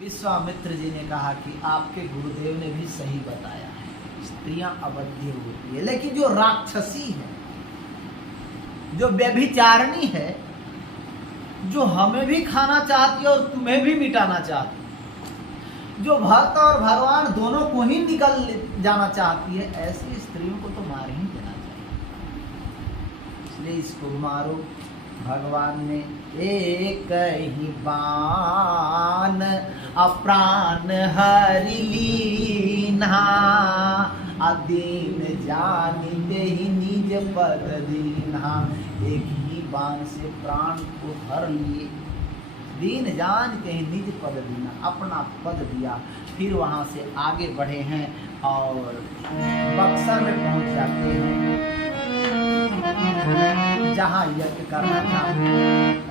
विश्वामित्र जी ने कहा कि आपके गुरुदेव ने भी सही बताया है, स्त्रियां अबध्य होती है, लेकिन जो राक्षसी है, जो व्यभिचारिणी है, जो हमें भी खाना चाहती है और तुम्हें भी मिटाना चाहती है, जो भक्त और भगवान दोनों को ही निकल जाना चाहती है, ऐसी स्त्रियों को तो मार ही देना चाहिए। इसलिए इसको मारो। भगवान ने एक ही बाण अप्राण हरि लीन्हा, अदीन जानिते ही निज पद दीन्हा। एक ही बाण से प्राण को हर लिए, दीन जानते ही निज पद दीना, अपना पद दिया। फिर वहाँ से आगे बढ़े हैं और बक्सर में पहुँच जाते हैं, जहाँ यज्ञ करना था।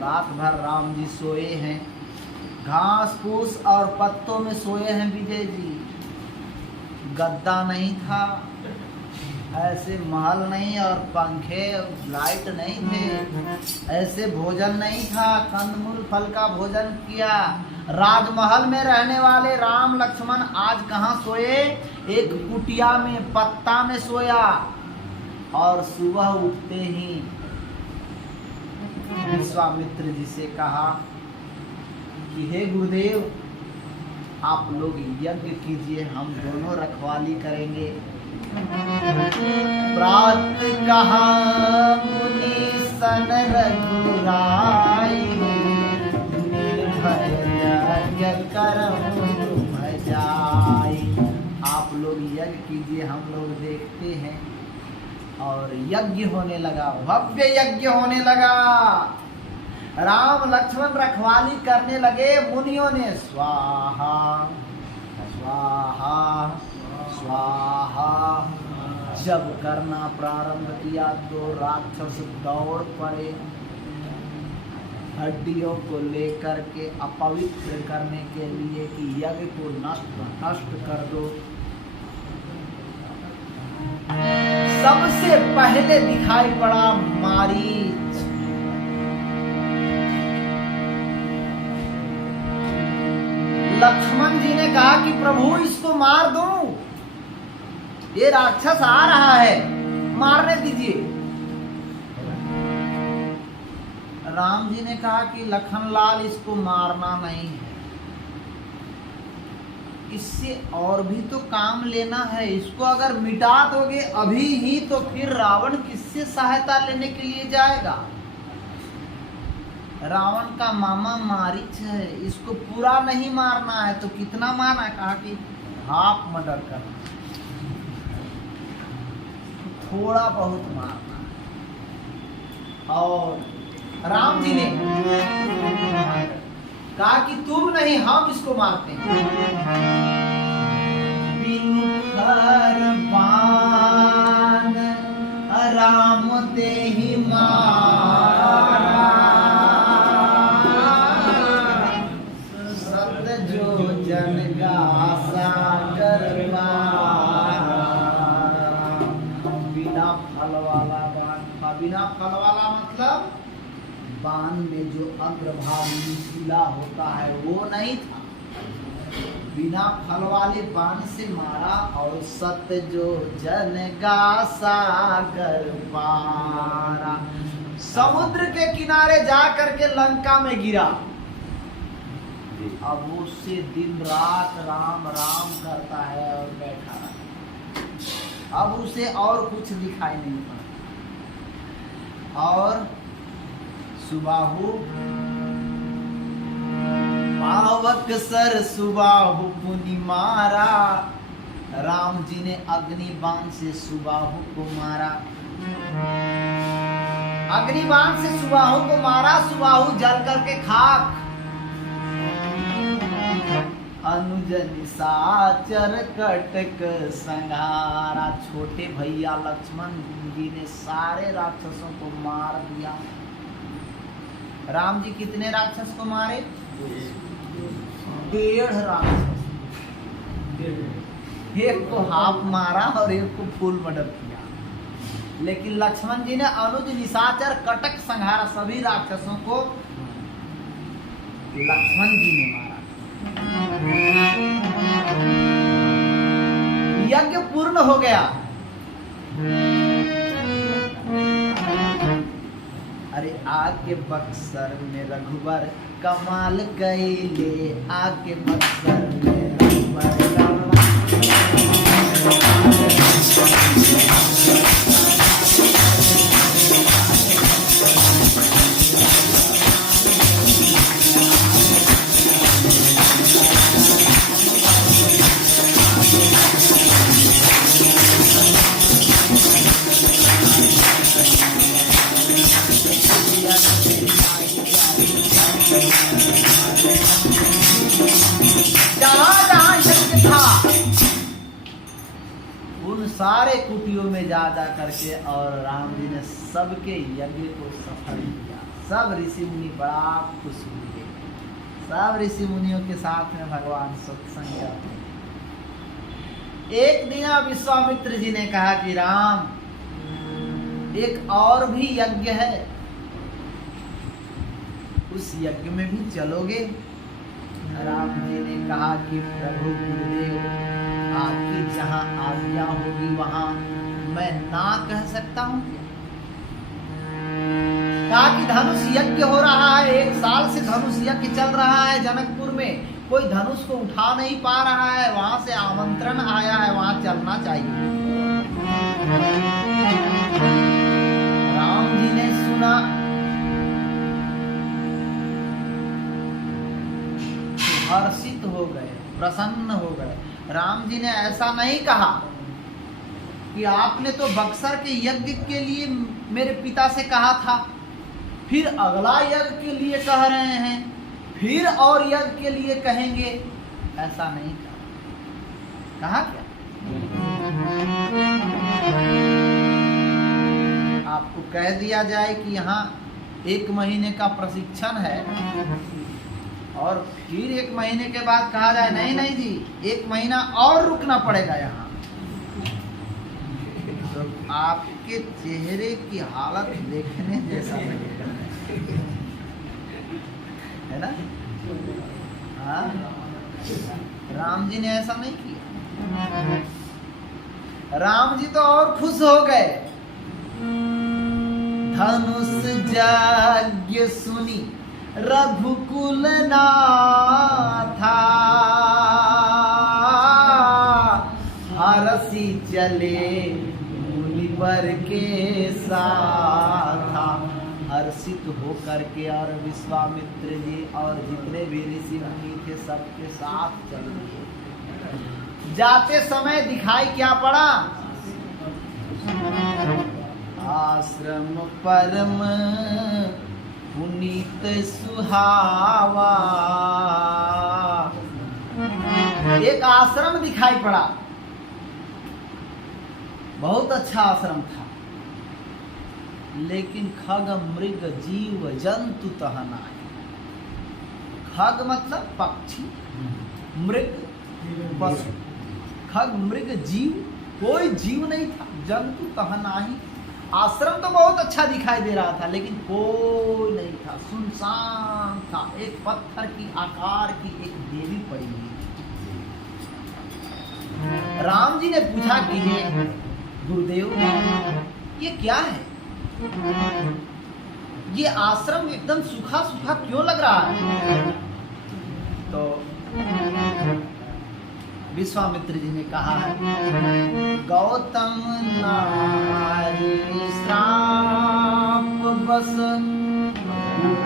रात भर राम जी सोए हैं, घास फूस और पत्तों में सोए हैं विजय जी। गद्दा नहीं था, ऐसे महल नहीं और पंखे लाइट नहीं थे, ऐसे भोजन नहीं था, कंदमूल फल का भोजन किया। राजमहल में रहने वाले राम लक्ष्मण आज कहाँ सोए? एक कुटिया में, पत्ता में सोया। और सुबह उठते ही विश्वामित्र जी से कहा कि हे गुरुदेव, आप लोग यज्ञ कीजिए, हम दोनों रखवाली करेंगे। प्रात कहा मुनि सन रघुराई, निर्भय यज्ञ करऊं तुम जाई। आप लोग यज्ञ कीजिए, हम लोग देखते हैं। और यज्ञ होने लगा, भव्य यज्ञ होने लगा। राम लक्ष्मण रखवाली करने लगे। मुनियों ने स्वाहा स्वाहा स्वाहा जब करना प्रारंभ किया तो राक्षस दौड़ पड़े, हड्डियों को लेकर के अपवित्र करने के लिए कि यज्ञ को नष्ट कर दो। सबसे पहले दिखाई पड़ा मारीच। लक्ष्मण जी ने कहा कि प्रभु इसको मार दूं, ये राक्षस आ रहा है, मारने दीजिए। राम जी ने कहा कि लखनलाल इसको मारना नहीं है, इससे और भी तो काम लेना है। इसको अगर मिटा दोगे अभी ही तो फिर रावण किससे सहायता लेने के लिए जाएगा? रावण का मामा मारीच है, इसको पूरा नहीं मारना है तो कितना मारना? कहा कि हाफ मर्डर करना, थोड़ा बहुत मारना। और राम जी ने कहा कि तुम नहीं, हम इसको मारते हैं। बिनु खर बाण राम ते ही मारा, सत जो जन गासा करवारा। बिना फल वाला बाण, बिना फल वाला मतलब बाण में जो अग्रभाग नीला होता है वो नहीं था। बिना फल वाले बाण से मारा। और सत्य जो जन गा सागर पारा, समुद्र के किनारे जा करके लंका में गिरा। अब उससे दिन रात राम राम करता है और बैठा रहता। अब उसे और कुछ दिखाई नहीं पड़ा। और सुबाहु पावक सर सुबाहु पुनि मारा। राम जी ने अग्नि बाण से सुबाहु को मारा। अग्नि बाण से सुबाहु को मारा। सुबाहु जल करके खाक। अनुज निशाचर कटक संहारा। छोटे भैया लक्ष्मण जी ने सारे राक्षसों को मार दिया। राम जी कितने राक्षस को मारे? 1.5 राक्षस। एक को हाफ मारा और एक को फुल मर्डर किया। लेकिन लक्ष्मण जी ने अनुज निशाचर कटक संहारा, सभी राक्षसों को लक्ष्मण जी ने मारा। प्रसन्न हो गया। अरे आके बक्सर में रघुबर कमाल कैले, आके बक्सर में रघुबर सारे कुटियों में जा करके और राम जी ने सबके यज्ञ को सफल किया। सब ऋषि मुनि बड़ा खुश हुए। सब ऋषि मुनियों के साथ में भगवान सत्संग करते। एक दिन विश्वामित्र जी ने कहा कि राम, एक और भी यज्ञ है, उस यज्ञ में भी चलोगे? राम जी ने कहा कि प्रभु गुरुदेव, आपकी जहां आज्ञा होगी वहां मैं ना कह सकता हूं। कहा कि धनुष यज्ञ हो रहा है, 1 साल से धनुष यज्ञ चल रहा है जनकपुर में, कोई धनुष को उठा नहीं पा रहा है, वहां से आमंत्रण आया है, वहां चलना चाहिए। राम जी ने सुना, हर्षित हो गए, प्रसन्न हो गए। राम जी ने ऐसा नहीं कहा कि आपने तो बक्सर के यज्ञ के लिए मेरे पिता से कहा था, फिर अगला यज्ञ के लिए कह रहे हैं, फिर और यज्ञ के लिए कहेंगे, ऐसा नहीं कहा। कहा क्या? आपको कह दिया जाए कि यहाँ 1 महीने का प्रशिक्षण है और फिर 1 महीने के बाद कहा जाए नहीं नहीं जी 1 महीना और रुकना पड़ेगा यहाँ, तो आपके चेहरे की हालत देखने जैसा लगेगा, है ना? हाँ, राम जी ने ऐसा नहीं किया। राम जी तो और खुश हो गए। धनुष यज्ञ सुनी रघुकुल नाथा, हरसी चले मुनिवर के साथा। हर्षित होकर के और विश्वामित्र जी और जितने भी ऋषि मुनि थे सबके साथ चल दिए। जाते समय दिखाई क्या पड़ा? आश्रम परम पुनीत सुहावा। एक आश्रम दिखाई पड़ा, बहुत अच्छा आश्रम था, लेकिन खग मृग जीव जंतु तह नाहि। खग मतलब पक्षी, मृग पशु, खग मृग जीव, कोई जीव नहीं था, जंतु तह नाहि। आश्रम तो बहुत अच्छा दिखाई दे रहा था, लेकिन कोई नहीं था, सुनसान था। एक पत्थर की आकार की एक देवी पड़ी हुई। राम जी ने पूछा कि ये गुरुदेव, ये क्या है? ये आश्रम एकदम सूखा सूखा क्यों लग रहा है? तो विश्वामित्र जी ने कहा है, गौतम नारी श्राप बस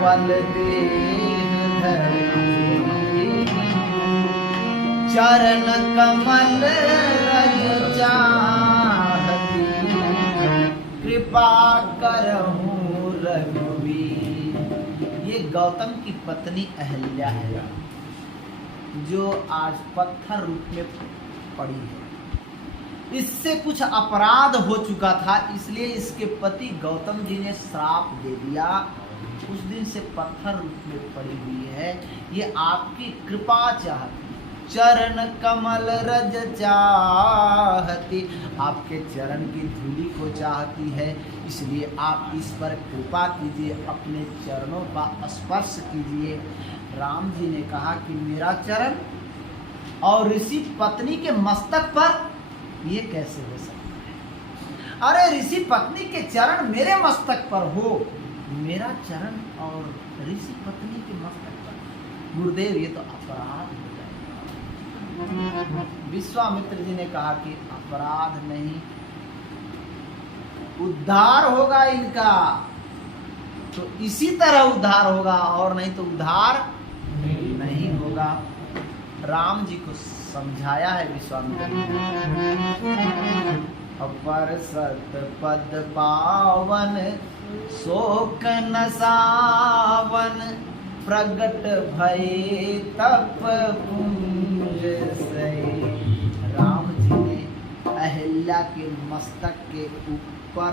बल देह धरि, चरण कमल रज चाहती, कृपा करहूं रघुवीर। ये गौतम की पत्नी अहल्या है, जो आज पत्थर रूप में पड़ी है। इससे कुछ अपराध हो चुका था, इसलिए इसके पति गौतम जी ने श्राप दे दिया। उस दिन से पत्थर रूप में पड़ी हुई है। ये आपकी कृपा चाहती, चरण कमल रज चाहती, आपके चरण की धूलि को चाहती है, इसलिए आप इस पर कृपा कीजिए, अपने चरणों का स्पर्श कीजिए। राम जी ने कहा कि मेरा चरण और ऋषि पत्नी के मस्तक पर ये कैसे हो सकता है? अरे ऋषि पत्नी के चरण मेरे मस्तक पर हो, मेरा चरण और ऋषि पत्नी के मस्तक पर, गुरुदेव ये तो अपराध हो जाएगा। विश्वामित्र जी ने कहा कि अपराध नहीं, उद्धार होगा इनका, तो इसी तरह उद्धार होगा, और नहीं तो उद्धार नहीं होगा। राम जी को समझाया है विश्वामित्र जी। अपर सत पद पावन शोक नसावन, प्रगट भय तप पुंज सही। राम जी ने अहिल्या के मस्तक के ऊपर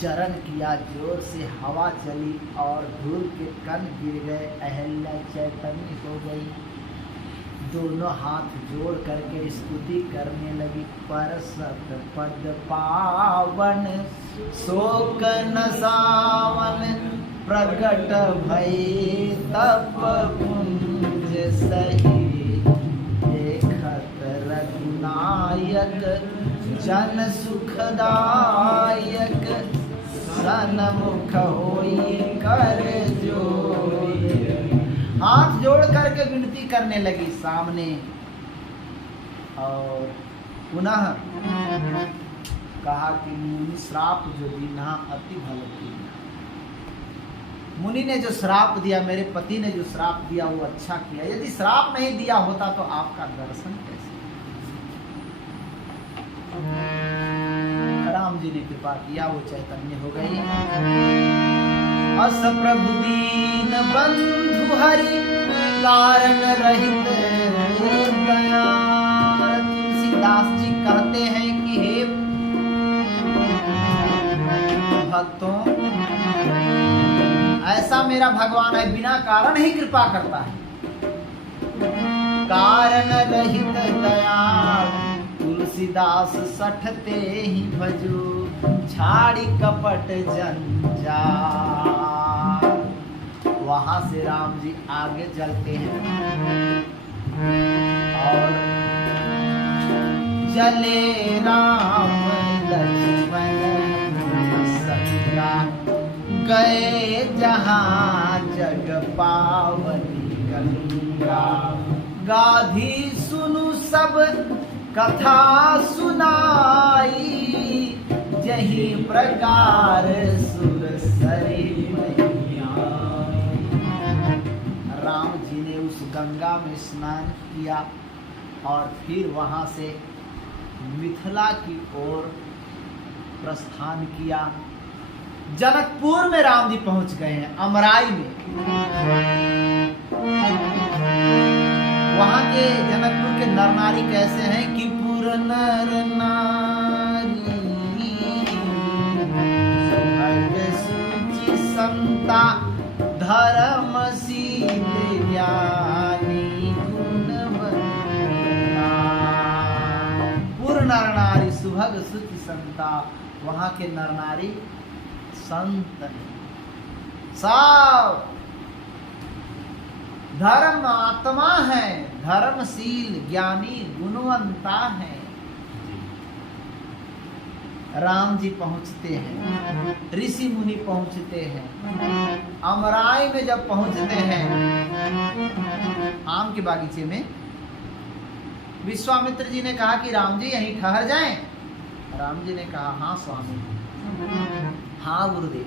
चरण किया, जोर से हवा चली और धूल के कण गिर गए। अहिल्या चैतन्य हो गई, दोनों हाथ जोड़ करके स्तुति करने लगी। परसत पद पावन शोक नसावन, प्रगट भय तप पुंज सही। देखत रघुनायक जन सुखदायक, सन्मुख होई कर जोड़ी। हाथ जोड़ करके विनती करने लगी सामने, और पुनः कहा कि मुनि श्राप जो दीना अति भल दीना। मुनि ने जो श्राप दिया, मेरे पति ने जो श्राप दिया वो अच्छा किया। यदि श्राप नहीं दिया होता तो आपका दर्शन कैसे? राम जी ने कृपा किया, वो चैतन्य हो गई। अस प्रभु दीन बंधु हरि, कारण रहित दयाल। तुलसीदास जी कहते हैं कि हे भक्तों, ऐसा मेरा भगवान है, बिना कारण ही कृपा करता है। कारण रहित दयाल, तुलसीदास सठते ही भजो, छाड़ी कपट जंजाल। वहां से राम जी आगे चलते हैं और चले राम लक्ष्मण संगा, गए जहां जग पावनी गंगा। गाधी सुनु सब कथा सुनाई, जही प्रकार सुर सरी मैया। राम जी ने उस गंगा में स्नान किया और फिर वहां से मिथिला की ओर प्रस्थान किया। जनकपुर में राम जी पहुंच गए हैं, अमराई में। वहां के जनकपुर के नर नारी कैसे हैं कि पुर नर नारी सुचि संता, धर्मशील ज्ञानी गुणवंता। पुर नर नारी सुभग सुचि संता, वहां के नर नारी संत सब धर्म आत्मा है, धर्मशील ज्ञानी गुणवंता है। राम जी पहुंचते हैं, ऋषि मुनि पहुंचते हैं। अमराई में जब पहुंचते हैं, आम के बागीचे में, विश्वामित्र जी ने कहा कि राम जी यहीं ठहर जाएं। राम जी ने कहा हाँ स्वामी, हाँ गुरुदेव,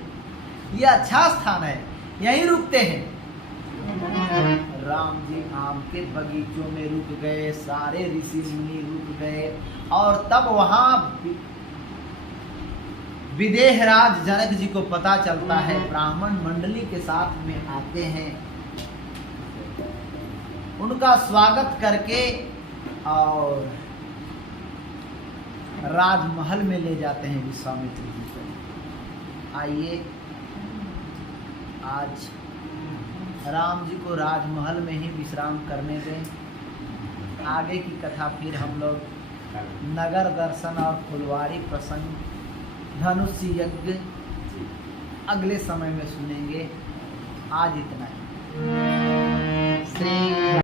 ये अच्छा स्थान है, यहीं रुकते हैं। राम जी आम के बगीचों में रुक गए, सारे ऋषि मुनि रुक गए। और तब वहां विदेहराज जनक जी को पता चलता है, ब्राह्मण मंडली के साथ में आते हैं। उनका स्वागत करके और राजमहल में ले जाते हैं विश्वामित्र जी को। आइए आज राम जी को राजमहल में ही विश्राम करने दें। आगे की कथा फिर हम लोग नगर दर्शन और फुलवारी प्रसंग, धनुष यज्ञ अगले समय में सुनेंगे। आज इतना ही। श्री